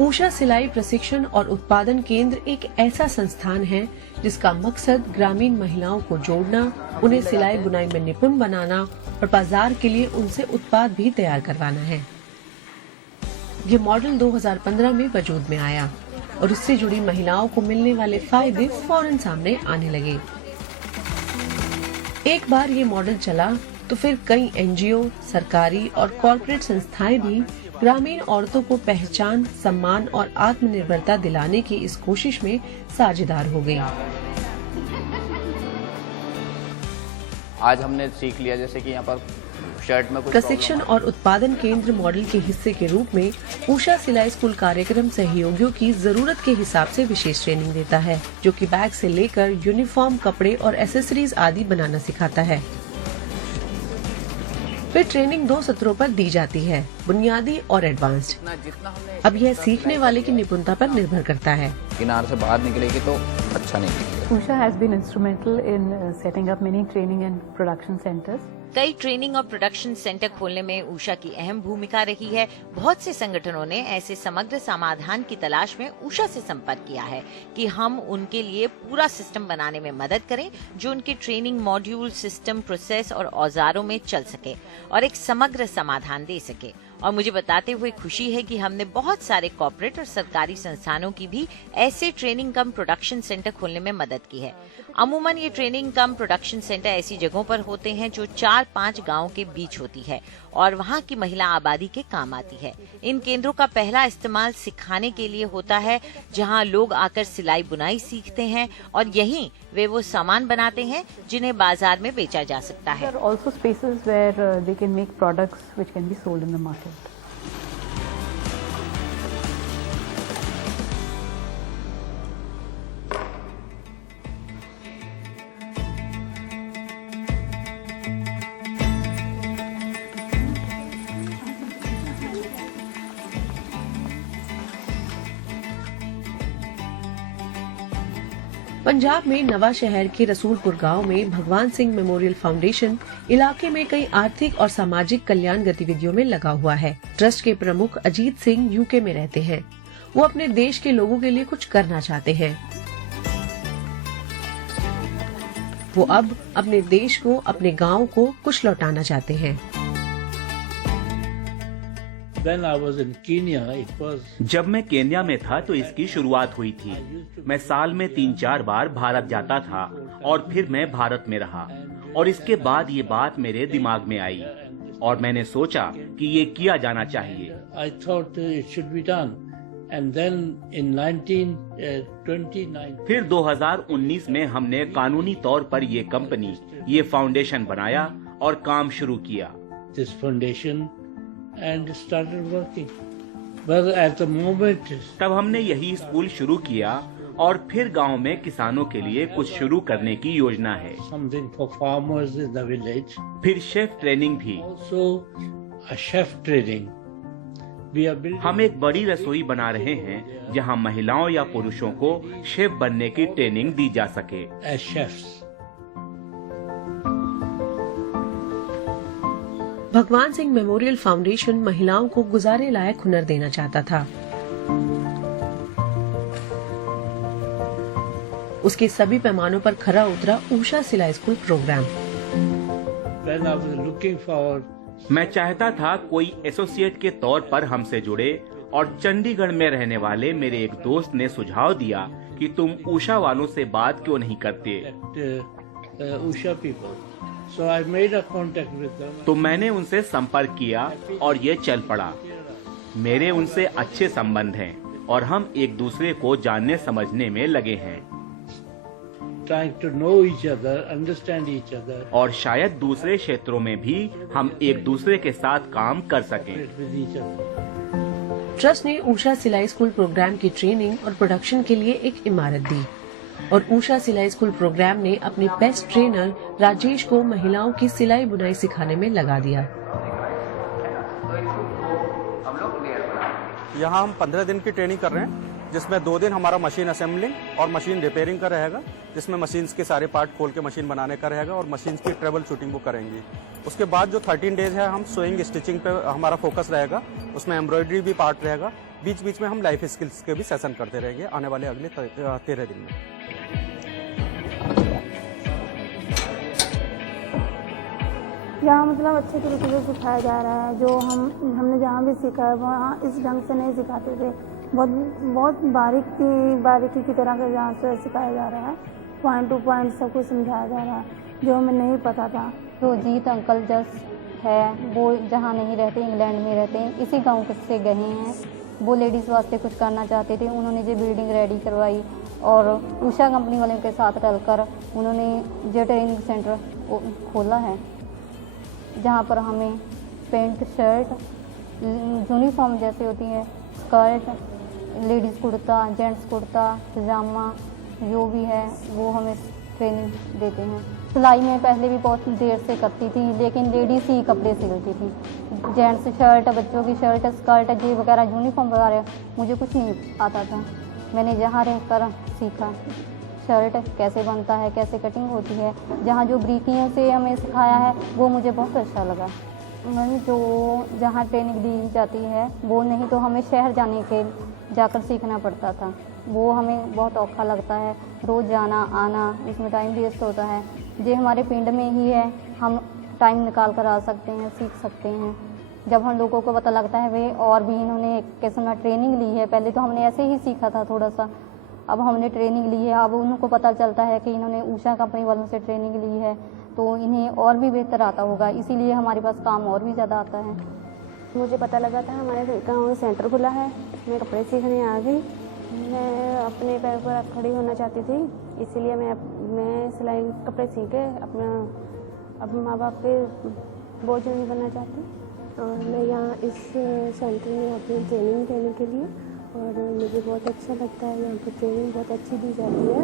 उषा सिलाई प्रशिक्षण और उत्पादन केंद्र एक ऐसा संस्थान है जिसका मकसद ग्रामीण महिलाओं को जोड़ना, उन्हें सिलाई बुनाई में निपुण बनाना और बाजार के लिए उनसे उत्पाद भी तैयार करवाना है। ये मॉडल 2015 में वजूद में आया और इससे जुड़ी महिलाओं को मिलने वाले फायदे फौरन सामने आने लगे। एक बार ये मॉडल चला तो फिर कई एनजीओ, सरकारी और कॉर्पोरेट संस्थाएं भी ग्रामीण औरतों को पहचान, सम्मान और आत्मनिर्भरता दिलाने की इस कोशिश में साझेदार हो गई। आज हमने सीख लिया जैसे कि यहाँ पर शर्ट में कुछ प्रशिक्षण और उत्पादन केंद्र मॉडल के हिस्से के रूप में उषा सिलाई स्कूल कार्यक्रम सहयोगियों की जरूरत के हिसाब से विशेष ट्रेनिंग देता है, जो कि बैग से लेकर यूनिफॉर्म, कपड़े और एसेसरीज आदि बनाना सिखाता है। फिर ट्रेनिंग 2 सत्रों पर दी जाती है, बुनियादी और एडवांस्ड। अब यह सीखने वाले की निपुणता पर निर्भर करता है। किनार से बाहर निकलेगी तो अच्छा नहीं निकलेगा। Usha has been instrumental in setting up many training and production centers. कई ट्रेनिंग और प्रोडक्शन सेंटर खोलने में उषा की अहम भूमिका रही है। बहुत से संगठनों ने ऐसे समग्र समाधान की तलाश में उषा से संपर्क किया है कि हम उनके लिए पूरा सिस्टम बनाने में मदद करें जो उनके ट्रेनिंग मॉड्यूल, सिस्टम, प्रोसेस और औजारों में चल सके और एक समग्र समाधान दे सके। और मुझे बताते हुए खुशी है कि हमने बहुत सारे कॉर्पोरेट और सरकारी संस्थानों की भी ऐसे ट्रेनिंग कम प्रोडक्शन सेंटर खोलने में मदद की है। अमूमन ये ट्रेनिंग कम प्रोडक्शन सेंटर ऐसी जगहों पर होते हैं जो 4-5 गांवों के बीच होती है और वहां की महिला आबादी के काम आती है। इन केंद्रों का पहला इस्तेमाल सिखाने के लिए होता है जहां लोग आकर सिलाई बुनाई सीखते हैं और यहीं वे वो सामान बनाते हैं जिन्हें बाजार में बेचा जा सकता है। There are also spaces where they can make products which can be sold in the market. Punjab में नवा शहर के रसूलपुर गांव में भगवान सिंह मेमोरियल फाउंडेशन इलाके में कई आर्थिक और सामाजिक कल्याण गतिविधियों में लगा हुआ है। ट्रस्ट के प्रमुख अजीत सिंह यूके में रहते हैं। वो अपने देश के लोगों के लिए कुछ करना चाहते हैं। वो अब अपने देश को, अपने गांव को कुछ लौटाना चाहते हैं। जब मैं केन्या में था तो इसकी शुरुआत हुई थी। मैं साल में 3-4 बार भारत जाता था और फिर मैं भारत में रहा और इसके बाद ये बात मेरे दिमाग में आई और मैंने सोचा कि ये किया जाना चाहिए। फिर 2019 में हमने कानूनी तौर पर ये कंपनी, ये फाउंडेशन बनाया और काम शुरू किया। And started working. But at the moment, तब हमने यही स्कूल शुरू किया और फिर गांव में किसानों के लिए कुछ शुरू करने की योजना है। Something for farmers in the village. फिर शेफ ट्रेनिंग भी। Also, a chef training. We are building. हम एक बड़ी रसोई बना रहे हैं जहां महिलाओं या पुरुषों को शेफ बनने की ट्रेनिंग दी जा सके। As chefs. भगवान सिंह मेमोरियल फाउंडेशन महिलाओं को गुजारे लायक हुनर देना चाहता था। उसके सभी पैमानों पर खरा उतरा उषा सिलाई स्कूल प्रोग्राम। मैं चाहता था कोई एसोसिएट के तौर पर हमसे जुड़े और चंडीगढ़ में रहने वाले मेरे एक दोस्त ने सुझाव दिया कि तुम उषा वालों से बात क्यों नहीं करते। So I made a contact with them. तो मैंने उनसे संपर्क किया और ये चल पड़ा। मेरे उनसे अच्छे संबंध हैं और हम एक दूसरे को जानने समझने में लगे हैं। Trying to know each other, understand each other. और शायद दूसरे क्षेत्रों में भी हम एक दूसरे के साथ काम कर सकें। ट्रस्ट ने उषा सिलाई स्कूल प्रोग्राम की ट्रेनिंग और प्रोडक्शन के लिए एक इमारत दी और उषा सिलाई स्कूल प्रोग्राम ने अपने बेस्ट ट्रेनर राजेश को महिलाओं की सिलाई बुनाई सिखाने में लगा दिया। यहाँ हम 15 दिन की ट्रेनिंग कर रहे हैं, जिसमें 2 दिन हमारा मशीन असेंबलिंग और मशीन रिपेयरिंग का रहेगा, जिसमें मशीन्स के सारे पार्ट खोल के मशीन बनाने का रहेगा और मशीन्स की ट्रेबल शूटिंग वो करेंगी। उसके बाद जो 13 डेज है हम सोइंग स्टिचिंग पे हमारा फोकस रहेगा, उसमें एम्ब्रॉयडरी भी पार्ट रहेगा। बीच बीच में हम लाइफ स्किल्स के भी सेशन करते रहेंगे आने वाले अगले 13 दिन में। यहाँ मतलब अच्छे तरीके से सिखाया जा रहा है। जो हमने जहाँ भी सीखा है वहाँ इस ढंग से नहीं सिखाते थे, बहुत बारीकी की तरह से जहाँ से सिखाया जा रहा है, पॉइंट टू पॉइंट सब कुछ समझाया जा रहा है जो हमें नहीं पता था। तो जीत अंकल जस है वो जहाँ नहीं रहते, इंग्लैंड में रहते हैं, इसी गांव से गए हैं। वो लेडीज़ वास्ते कुछ करना चाहते थे, उन्होंने जो बिल्डिंग रेडी करवाई और उषा कंपनी वाले के साथ रलकर उन्होंने जो ट्रेनिंग सेंटर खोला है, जहाँ पर हमें पैंट शर्ट यूनिफॉर्म जैसे होती है, skirt, ladies kurta, gents kurta, pajama जो भी है वो हमें ट्रेनिंग देते हैं। सिलाई में पहले भी बहुत देर से करती थी, लेकिन लेडीज़ ही कपड़े सिलती थी। जेंट्स शर्ट, बच्चों की शर्ट, स्कर्ट जी वगैरह यूनिफॉर्म वगैरह मुझे कुछ नहीं आता था। मैंने जहाँ रहकर सीखा शर्ट कैसे बनता है, कैसे कटिंग होती है, जहाँ जो ब्रीकियों से हमें सिखाया है वो मुझे बहुत अच्छा लगा। मैंने जो जहाँ ट्रेनिंग दी जाती है वो नहीं तो हमें शहर जाकर सीखना पड़ता था, वो हमें बहुत औखा लगता है। रोज़ जाना आना, इसमें टाइम वेस्ट होता है। ये हमारे पिंड में ही है, हम टाइम निकाल कर आ सकते हैं, सीख सकते हैं। जब हम लोगों को पता लगता है वे और भी इन्होंने एक किस्म का ट्रेनिंग ली है, पहले तो हमने ऐसे ही सीखा था थोड़ा सा, अब हमने ट्रेनिंग ली है, अब उनको पता चलता है कि इन्होंने उषा कंपनी वालों से ट्रेनिंग ली है तो इन्हें और भी बेहतर आता होगा, इसीलिए हमारे पास काम और भी ज़्यादा आता है। मुझे पता लगा था हमारे गाँव में सेंटर खुला है, मैं कपड़े सीखने आ गई। मैं अपने पैर पर खड़ी होना चाहती थी, इसीलिए मैं सिलाई कपड़े सीख के अपने माँ बाप पे बोझ नहीं बनना चाहती। और मैं यहाँ इस सेंटर में अपनी ट्रेनिंग देने के लिए, और मुझे बहुत अच्छा लगता है। यहाँ पर ट्रेनिंग बहुत अच्छी दी जाती है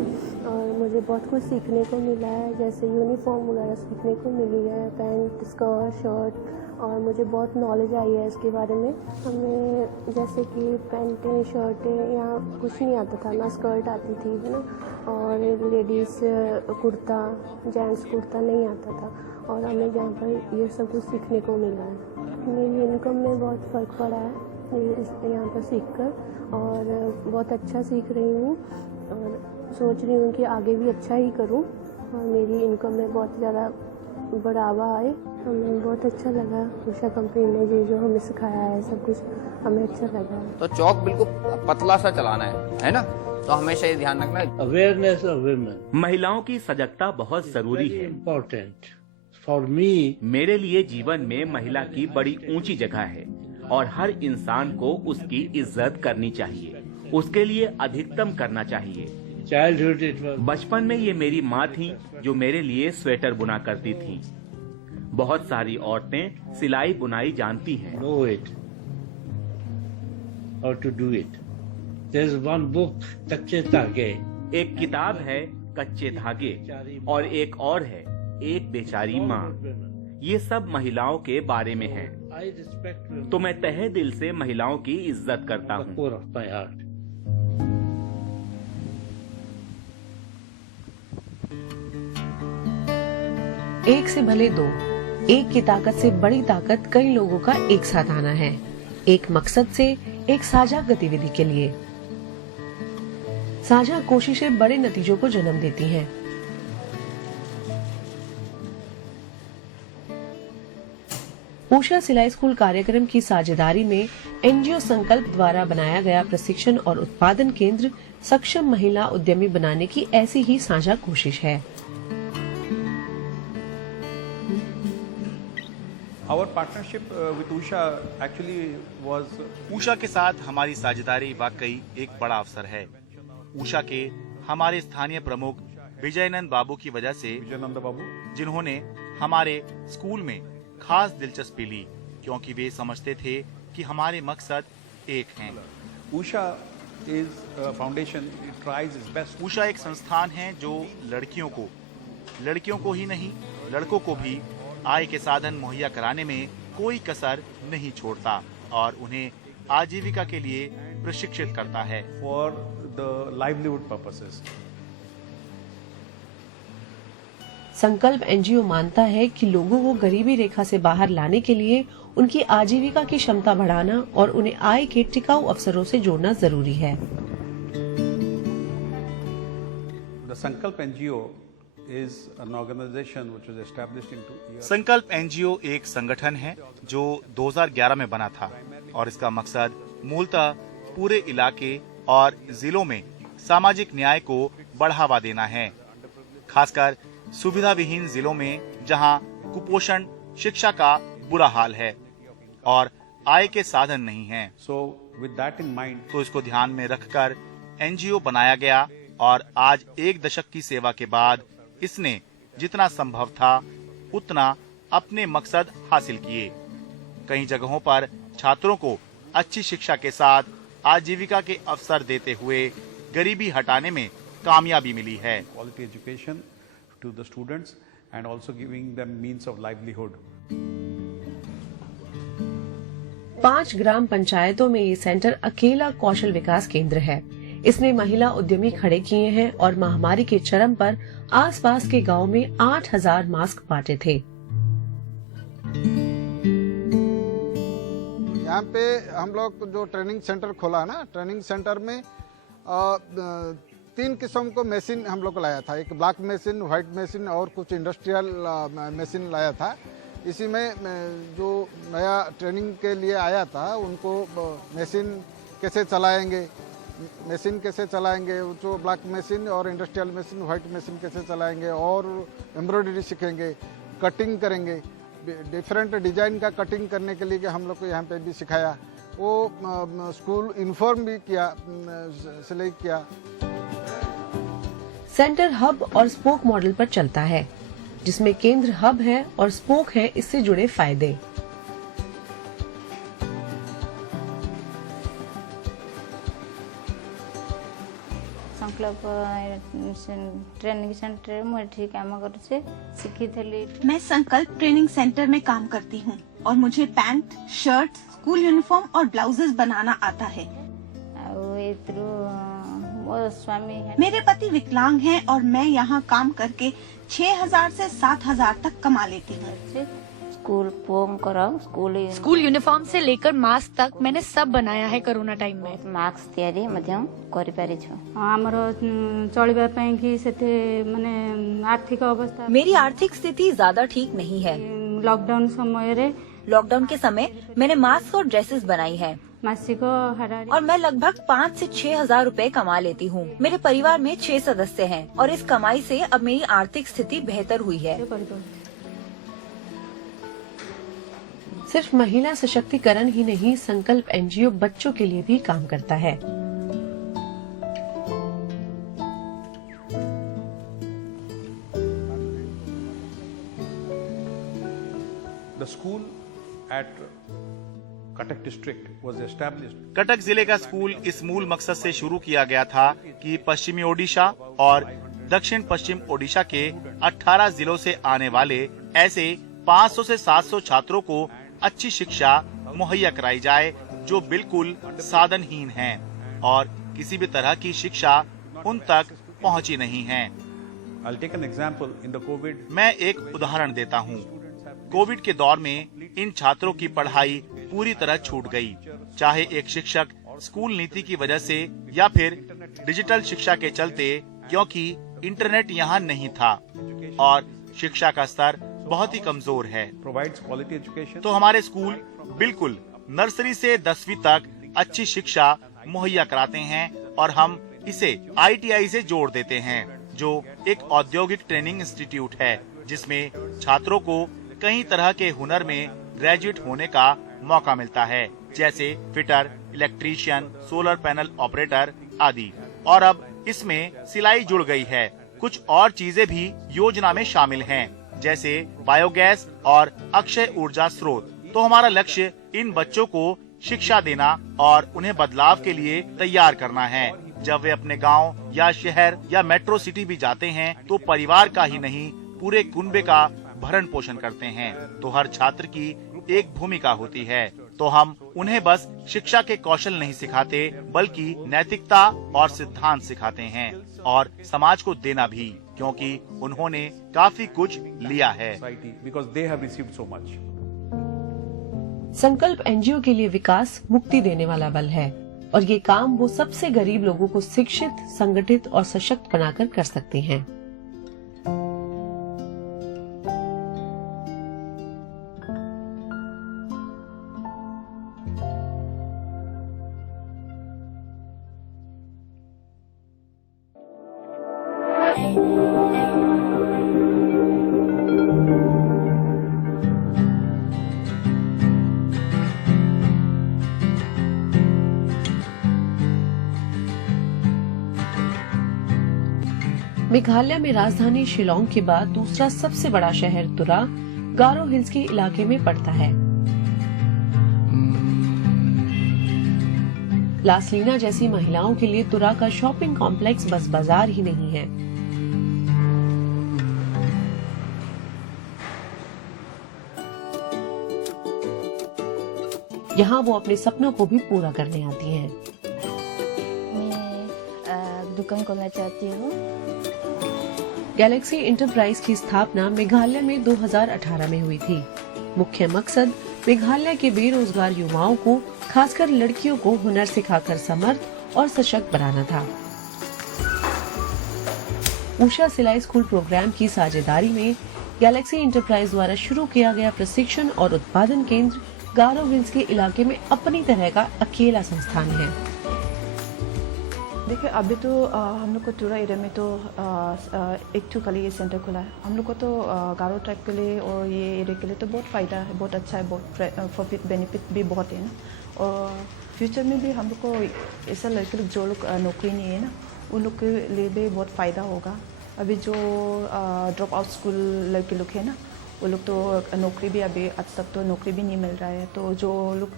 और मुझे बहुत कुछ सीखने को मिला है, जैसे यूनिफॉर्म वगैरह सीखने को मिली है, पैंट, स्कर्ट, शर्ट, और मुझे बहुत नॉलेज आई है इसके बारे में। हमें जैसे कि पैंटें, शर्टें यहाँ कुछ नहीं आता था, ना स्कर्ट आती थी, है ना, और लेडीज़ कुर्ता, जेंट्स कुर्ता नहीं आता था, और हमें यहाँ पर ये सब कुछ सीखने को मिला है। मेरी इनकम में बहुत फ़र्क पड़ा है यहाँ पर सीखकर, और बहुत अच्छा सीख रही हूँ और सोच रही हूँ कि आगे भी अच्छा ही करूँ और मेरी इनकम में बहुत ज़्यादा बढ़ावा आए। हमें बहुत अच्छा लगा उषा कंपनी ने जो हमें सिखाया है, सब कुछ हमें अच्छा लगा। तो चौक बिल्कुल पतला सा चलाना है ना, तो हमेशा ये ध्यान रखना है। Awareness of women महिलाओं की सजगता बहुत जरूरी very है। important for me। मेरे लिए जीवन में महिला की बड़ी ऊंची जगह है और हर इंसान को उसकी इज्जत करनी चाहिए, उसके लिए अधिकतम करना चाहिए। Childhood it was बचपन में ये मेरी माँ थी जो मेरे लिए स्वेटर बुना करती थी। बहुत सारी औरतें सिलाई बुनाई जानती हैं। know it, how to do it. There's one book, कच्चे धागे। एक किताब है कच्चे धागे और एक और है एक बेचारी माँ। ये सब महिलाओं के बारे में है, I respect women तो मैं तहे दिल से महिलाओं की इज्जत करता the हूँ। core of my heart। एक से भले दो, एक की ताकत से बड़ी ताकत कई लोगों का एक साथ आना है, एक मकसद से, एक साझा गतिविधि के लिए। साझा कोशिशें बड़े नतीजों को जन्म देती हैं। उषा सिलाई स्कूल कार्यक्रम की साझेदारी में एनजीओ संकल्प द्वारा बनाया गया प्रशिक्षण और उत्पादन केंद्र सक्षम महिला उद्यमी बनाने की ऐसी ही साझा कोशिश है। Our partnership with Usha actually was Usha के साथ हमारी साझेदारी वाकई एक बड़ा अवसर है। उषा के हमारे स्थानीय प्रमुख विजयनंद बाबू की वजह से, विजयनंद बाबू, जिन्होंने हमारे स्कूल में खास दिलचस्पी ली, क्योंकि वे समझते थे कि हमारे मकसद एक हैं। Usha is a foundation. It tries its best. Usha एक संस्थान है जो लड़कियों को ही नहीं, लड़कों को भी आय के साधन मुहैया कराने में कोई कसर नहीं छोड़ता और उन्हें आजीविका के लिए प्रशिक्षित करता है। For the livelihood purposes. संकल्प एनजीओ मानता है कि लोगों को गरीबी रेखा से बाहर लाने के लिए उनकी आजीविका की क्षमता बढ़ाना और उन्हें आय के टिकाऊ अवसरों से जोड़ना जरूरी है। The Sankalp NGO is an organization which was established in 2 years. संकल्प एनजीओ एक संगठन है जो 2011 में बना था और इसका मकसद मूलतः पूरे इलाके और जिलों में सामाजिक न्याय को बढ़ावा देना है, खासकर सुविधा विहीन जिलों में जहां कुपोषण, शिक्षा का बुरा हाल है और आय के साधन नहीं हैं। So with that in mind, तो इसको ध्यान में रखकर एनजीओ बनाया गया और आज 1 दशक की सेवा के बाद इसने जितना संभव था उतना अपने मकसद हासिल किए। कई जगहों पर छात्रों को अच्छी शिक्षा के साथ आजीविका के अवसर देते हुए गरीबी हटाने में कामयाबी मिली है। quality education to the students and also giving them means of livelihood. 5 ग्राम पंचायतों में ये सेंटर अकेला कौशल विकास केंद्र है। इसने महिला उद्यमी खड़े किए हैं और महामारी के चरम पर आसपास के गांव में 8000 मास्क बांटे थे। यहाँ पे हम लोग जो ट्रेनिंग सेंटर खोला ना, ट्रेनिंग सेंटर में 3 किस्म को मशीन हम लोग को लाया था। एक ब्लैक मशीन, व्हाइट मशीन और कुछ इंडस्ट्रियल मशीन लाया था। इसी में जो नया ट्रेनिंग के लिए आया था उनको मशीन कैसे चलाएंगे, जो ब्लैक मशीन और इंडस्ट्रियल मशीन, व्हाइट मशीन कैसे चलाएंगे और एम्ब्रॉयडरी सीखेंगे, कटिंग करेंगे, डिफरेंट डिजाइन का कटिंग करने के लिए हम लोग को यहाँ पे भी सिखाया। वो स्कूल इन्फॉर्म भी किया, सिलेक्ट किया। सेंटर हब और स्पोक मॉडल पर चलता है, जिसमें केंद्र हब है और स्पोक है इससे जुड़े फायदे। संकल्प ट्रेनिंग सेंटर में ठीक काम करछे सीखी थली। मैं संकल्प ट्रेनिंग सेंटर में काम करती हूँ और मुझे पैंट, शर्ट, स्कूल यूनिफॉर्म और ब्लाउजेस बनाना आता है। वो स्वामी है। मेरे पति विकलांग हैं और मैं यहाँ काम करके 6000 से 7000 तक कमा लेती हूँ। स्कूल यूनिफॉर्म से लेकर मास्क तक मैंने सब बनाया है कोरोना टाइम में। मास्क तैयारी मध्यम करि पारि छु। हमरो चलिबा पई कि सेते माने आर्थिक अवस्था, मेरी आर्थिक स्थिति ज्यादा ठीक नहीं है। लॉकडाउन के समय मैंने मास्क और ड्रेसेस बनाई है मासिक और मैं लगभग 5 से 6 हजार रूपए कमा लेती हूँ। मेरे परिवार में 6 सदस्य हैं और इस कमाई से अब मेरी आर्थिक स्थिति बेहतर हुई है। सिर्फ महिला सशक्तिकरण ही नहीं, संकल्प एनजीओ बच्चों के लिए भी काम करता है। The school at Cuttack district was established. Cuttack जिले का स्कूल इस मूल मकसद से शुरू किया गया था कि पश्चिमी ओडिशा और दक्षिण पश्चिम ओडिशा के 18 जिलों से आने वाले ऐसे 500 से 700 छात्रों को अच्छी शिक्षा मुहैया कराई जाए जो बिल्कुल साधनहीन हैं और किसी भी तरह की शिक्षा उन तक पहुंची नहीं है। I'll take an example in the COVID. मैं एक उदाहरण देता हूँ। कोविड के दौर में इन छात्रों की पढ़ाई पूरी तरह छूट गई, चाहे एक शिक्षक स्कूल नीति की वजह से या फिर डिजिटल शिक्षा के चलते, क्योंकि इंटरनेट यहाँ नहीं था और शिक्षा का स्तर बहुत ही कमजोर है। तो हमारे स्कूल बिल्कुल नर्सरी से 10वीं तक अच्छी शिक्षा मुहैया कराते हैं और हम इसे ITI से जोड़ देते हैं, जो एक औद्योगिक ट्रेनिंग इंस्टीट्यूट है जिसमें छात्रों को कई तरह के हुनर में ग्रेजुएट होने का मौका मिलता है, जैसे fitter, electrician, solar panel operator आदि। और अब इसमें सिलाई जुड़ गई है। कुछ और चीजें भी योजना में शामिल हैं, जैसे बायोगैस और अक्षय ऊर्जा स्रोत। तो हमारा लक्ष्य इन बच्चों को शिक्षा देना और उन्हें बदलाव के लिए तैयार करना है। जब वे अपने गांव या शहर या मेट्रो सिटी भी जाते हैं तो परिवार का ही नहीं पूरे कुनबे का भरण पोषण करते हैं। तो हर छात्र की एक भूमिका होती है। तो हम उन्हें बस शिक्षा के कौशल नहीं सिखाते बल्कि नैतिकता और सिद्धांत सिखाते हैं और समाज को देना भी, क्योंकि उन्होंने काफी कुछ लिया है। संकल्प एनजीओ के लिए विकास मुक्ति देने वाला बल है और ये काम वो सबसे गरीब लोगों को शिक्षित, संगठित और सशक्त बनाकर कर सकते हैं। मेघालय में राजधानी शिलोंग के बाद दूसरा सबसे बड़ा शहर तुरा गारो हिल्स के इलाके में पड़ता है। लासलीना जैसी महिलाओं के लिए तुरा का शॉपिंग कॉम्प्लेक्स बस बाजार ही नहीं है। यहाँ वो अपने सपनों को भी पूरा करने आती हैं। मैं दुकान खोलना चाहती हूँ। गैलेक्सी इंटरप्राइज की स्थापना मेघालय में 2018 में हुई थी। मुख्य मकसद मेघालय के बेरोजगार युवाओं को, खासकर लड़कियों को हुनर सिखाकर समर्थ और सशक्त बनाना था। उषा सिलाई स्कूल प्रोग्राम की साझेदारी में गैलेक्सी इंटरप्राइज द्वारा शुरू किया गया प्रशिक्षण और उत्पादन केंद्र गारो हिल्स के इलाके में अपनी तरह का अकेला संस्थान है। देखिए अभी तो हम लोग को तुरा एरिया में तो एक टू खाली ये सेंटर खुला है। हम लोग को तो गारो ट्राइब के लिए और ये एरिया के लिए तो बहुत फ़ायदा है, बहुत अच्छा है, बहुत प्रॉफिट बेनिफिट भी बहुत है ना। और फ्यूचर में भी हम लोग को ऐसा लड़के लोग जो लोग नौकरी नहीं है ना, उन लोग के लिए भी बहुत फ़ायदा होगा। अभी जो ड्रॉप आउट स्कूल लड़के लोग हैं ना, वो लोग तो नौकरी भी अभी आज तक तो नौकरी भी नहीं मिल रहा है। तो जो लोग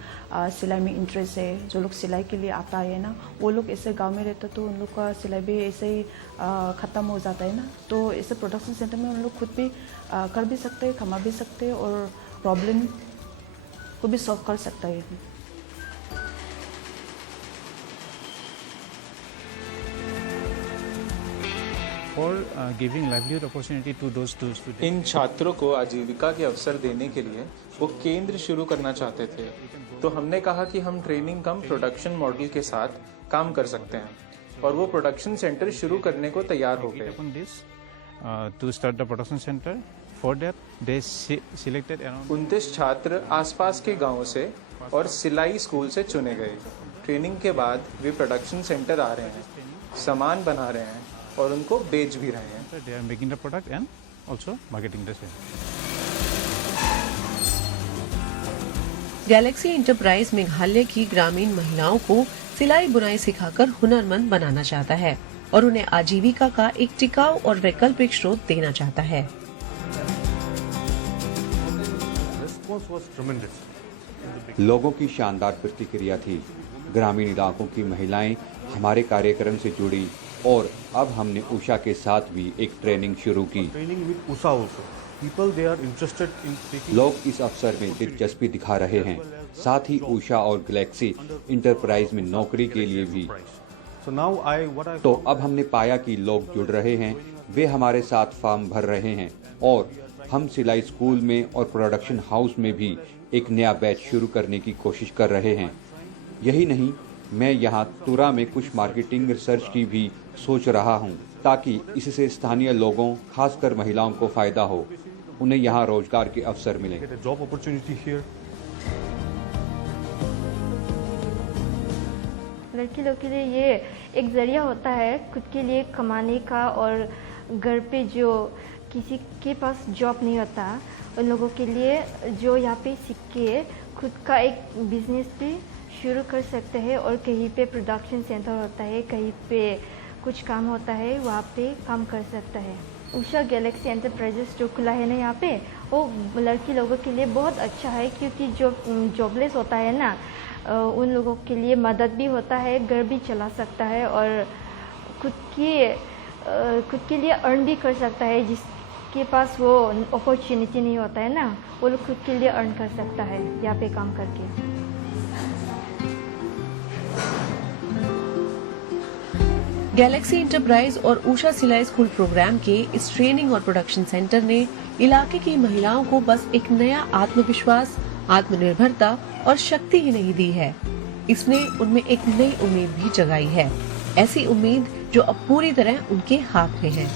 सिलाई में इंटरेस्ट है, जो लोग सिलाई के लिए आता है ना, वो लोग ऐसे गांव में रहते तो उन लोग का सिलाई भी ऐसे ही ख़त्म हो जाता है ना। तो ऐसे प्रोडक्शन सेंटर में उन लोग खुद भी कर भी सकते हैं, कमा भी सकते हैं और प्रॉब्लम को भी सॉल्व कर सकता है। इन छात्रों को आजीविका के अवसर देने के लिए वो केंद्र शुरू करना चाहते थे। तो हमने कहा कि हम ट्रेनिंग कम प्रोडक्शन मॉडल के साथ काम कर सकते हैं और वो प्रोडक्शन सेंटर शुरू करने को तैयार हो गए। to start the production center. For that, they selected around 29 छात्र आसपास के गांवों से और सिलाई स्कूल से चुने गए। ट्रेनिंग के बाद वे प्रोडक्शन सेंटर आ रहे हैं, सामान बना रहे हैं और उनको बेच भी रहे हैं। they are making the product and also marketing the same. Galaxy enterprise Meghalaya की ग्रामीण महिलाओं को सिलाई बुनाई सिखाकर हुनरमंद बनाना चाहता है और उन्हें आजीविका का एक टिकाऊ और वैकल्पिक स्रोत देना चाहता है। लोगों की शानदार प्रतिक्रिया थी। ग्रामीण इलाकों की महिलाएं हमारे कार्यक्रम से जुड़ी और अब हमने उषा के साथ भी एक ट्रेनिंग शुरू की। लोग इस अवसर में दिलचस्पी दिखा रहे हैं, साथ ही उषा और गैलेक्सी इंटरप्राइज में नौकरी के लिए भी। तो अब हमने पाया कि लोग जुड़ रहे हैं, वे हमारे साथ फॉर्म भर रहे हैं और हम सिलाई स्कूल में और प्रोडक्शन हाउस में भी एक नया बैच शुरू करने की कोशिश कर रहे हैं। यही नहीं, मैं यहाँ तुरा में कुछ मार्केटिंग रिसर्च की भी सोच रहा हूँ ताकि इससे स्थानीय लोगों, खासकर महिलाओं को फायदा हो, उन्हें यहाँ रोजगार के अवसर मिले। लड़की लोग के लिए ये एक जरिया होता है खुद के लिए कमाने का, और घर पे जो किसी के पास जॉब नहीं होता उन लोगों के लिए जो यहाँ पे सीख के खुद का एक बिजनेस भी शुरू कर सकते हैं। और कहीं पे प्रोडक्शन सेंटर होता है, कहीं पे कुछ काम होता है, वहाँ पे काम कर सकता है। उषा गैलेक्सी एंटरप्राइजेस जो खुला है ना यहाँ पे, वो लड़की लोगों के लिए बहुत अच्छा है, क्योंकि जो जॉबलेस होता है ना, उन लोगों के लिए मदद भी होता है, घर भी चला सकता है और खुद के लिए अर्न भी कर सकता है। जिसके पास वो अपॉर्चुनिटी नहीं होता है ना, वो लोग खुद के लिए अर्न कर सकता है यहाँ पे काम करके। गैलेक्सी इंटरप्राइज और उषा सिलाई स्कूल प्रोग्राम के इस ट्रेनिंग और प्रोडक्शन सेंटर ने इलाके की महिलाओं को बस एक नया आत्मविश्वास, आत्मनिर्भरता और शक्ति ही नहीं दी है, इसने उनमें एक नई उम्मीद भी जगाई है। ऐसी उम्मीद जो अब पूरी तरह उनके हाथ में है।